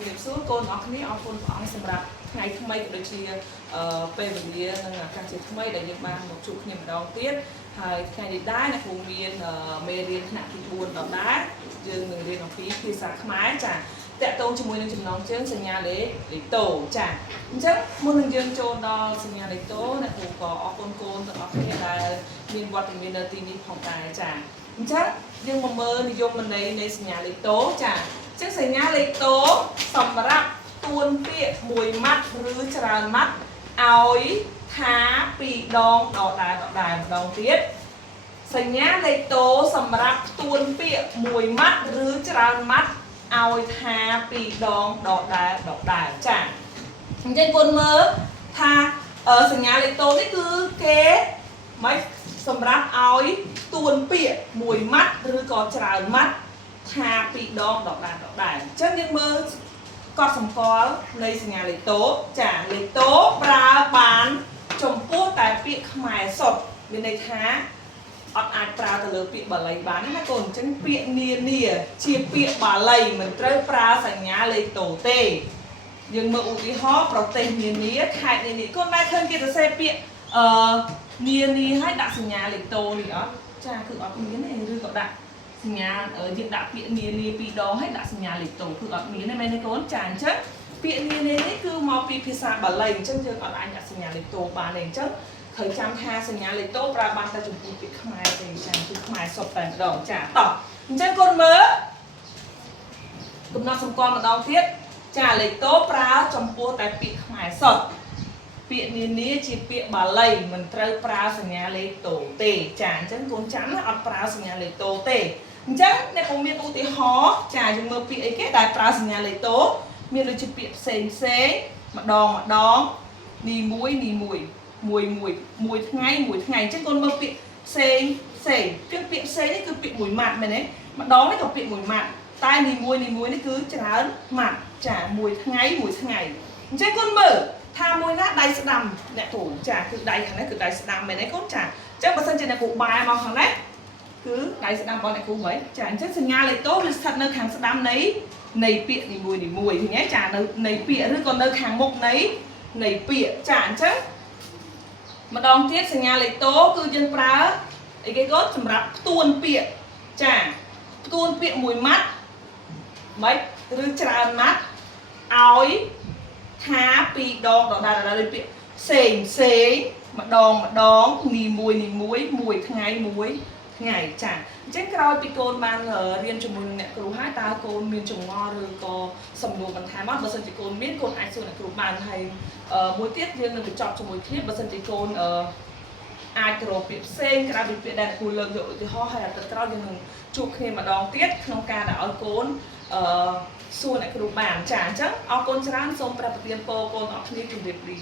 ជំរាបសួរកូនអរគ្នាអរគុណព្រះអង្គសម្រាប់ថ្ងៃថ្មីក៏ដូចជាពេលវេលានិងឱកាសជាថ្មីដែលយើងបានមកជួបគ្នាម្ដងទៀតហើយថ្ងៃនេះដែរអ្នកគ្រូមានមេរៀនថ្នាក់ទី4ដដែលយើងនឹងរៀនអំពីភាសាខ្មែរចាតកតងជាមួយនឹងចំណងជើងសញ្ញាលេខតូចាអញ្ចឹងមុននឹងយើងចូលដល់សញ្ញាលេខតូអ្នកគ្រូក៏អរគុណកូនទាំងអស់គ្នាដែលមានវត្តមាននៅទីនេះផងដែរចាអញ្ចឹងយើងមកមើលនិយមន័យនៃសញ្ញាលេខតូចាចឹងសញ្ញាលេខតូសម្រាប់ទួនពាក្យមួយម៉ាត់ឬច្រើនម៉ាត់ឲ្យថាពីរដងដដែលម្ដងទៀតសញ្ញាលេខតូសម្រាប់ទួនពាក្យមួយម៉ាត់ឬច្រើនម៉ាត់ឲ្យថាពីរដងដដែលចាអញ្ចឹងគុណមើលថាសញ្ញាលេខតូនេះគឺគេមិនសម្រាប់ឲ្យទួនពាក្យមួយម៉ាត់ឬក៏ច្រើនម៉ាត់ថាពីរដងដដែលអញ្ចឹងយើងមើលកត់សម្គាល់នៃសញ្ញាលេខតូចាលេខតូប្រើបានចំពោះតែពាក្យខ្មែរសុទ្ធមានន័យថាអត់អាចប្រើទៅលើពាក្យបាលីបានណាកូនអញ្ចឹងពាក្យនានាជាពាក្យបាលីមិនត្រូវប្រើសញ្ញាលេខតូទេយើងមើលឧទាហរណ៍ប្រទេសនានាខេត្តនានាកូនដែរឃើញគេសរសេរពាក្យនានាឲ្យដាក់សញ្ញាលេខតូនេះអត់ចាគឺអត់មានទេឬក៏ដាក់សញ្ញាយើងដាក់ពាក្យនានាពីរដងហើយដាក់សញ្ញាលេខតូគឺអត់មានទេមែនទេកូនចាអញ្ចឹងពាក្យនានានេះគឺមកពីភាសាបាលីអញ្ចឹងយើងអត់អាចដាក់សញ្ញាលេខតូបានទេអញ្ចឹងត្រូវចាំថាសញ្ញាលេខតូប្រើបានតែចំពោះពាក្យខ្មែរទេចាគឺខ្មែរសុទ្ធតែម្ដងចាតោះអញ្ចឹងកូនមើលកំណត់សម្គាល់ម្ដងទៀតចាលេខតូប្រើចំពោះតែពាក្យខ្មែរសុទ្ធពាក្យនានាជាពាក្យបាលីមិនត្រូវប្រើសញ្ញាលេខតូទេចាអញ្ចឹងកូនចាំណាអត់ប្រើសញ្ញាលេខតូទេអញ្ចឹងអ្នកកុំមានឧទាហរណ៍ចាយើងមើលពាក្យអីគេដែលប្រើសញ្ញាលេខតូមានដូចជាពាក្យផ្សេងម្ដងនីមួយថ្ងៃអញ្ចឹងកូនមើលពាក្យផ្សេងគឺពាក្យផ្សេងនេះគឺពាក្យមួយម៉ាត់មែនទេម្ដងនេះក៏ពាក្យមួយម៉ាត់តែនីមួយនេះគឺច្រើនម៉ាត់ចាមួយថ្ងៃអញ្ចឹងកូនមើលថាមួយណាដៃស្ដាំអ្នកគ្រូចាគឺដៃខាងនេះគឺដៃស្ដាំមែនទេកូនចាអញ្ចឹងបើសិនជាអ្នកគ្រូបែរមកខាងនេះគឺដៃស្ដាំរបស់អ្នកគ្រូវិញចាអញ្ចឹងសញ្ញាលេខតូវាស្ថិតនៅខាងស្ដាំនៃពាក្យនីមួយឃើញទេចានៃពាក្យឬក៏នៅខាងមុខនៃពាក្យចាអញ្ចឹងម្ដងទៀតសញ្ញាលេខតូគឺយើងប្រើអីគេកូនសម្រាប់ផ្ទួនពាក្យចាផ្ទួនពាក្យមួយម៉ាត់មិនឬច្រើនម៉ាត់ឲ្យថាពីរដងដដែលពាក្យផ្សេងម្ដងនីមួយថ្ងៃចាអញ្ចឹងក្រោយពីកូនបានរៀនជាមួយនឹងអ្នកគ្រូហើយតើកូនមានចម្ងល់ឬក៏សំណួរបន្ថែមអត់បើសិនជាកូនមានកូនអាចសួរអ្នកគ្រូបានហើយមួយទៀតយើងនឹងបញ្ចប់ជាមួយគ្នាបើសិនជាកូនអាចរកពាក្យផ្សេងក្រៅពីពាក្យដែលអ្នកគ្រូលើកយកឧទាហរណ៍ហើយអាទិត្យក្រោយយើងនឹងជួបគ្នាម្ដងទៀតក្នុងការដែលឲ្យកូនសួរអ្នកគ្រូបានចាអញ្ចឹងអរគុណច្រើនសូមព្រះប្រទានពរកូនអរគ្នាជម្រាបលា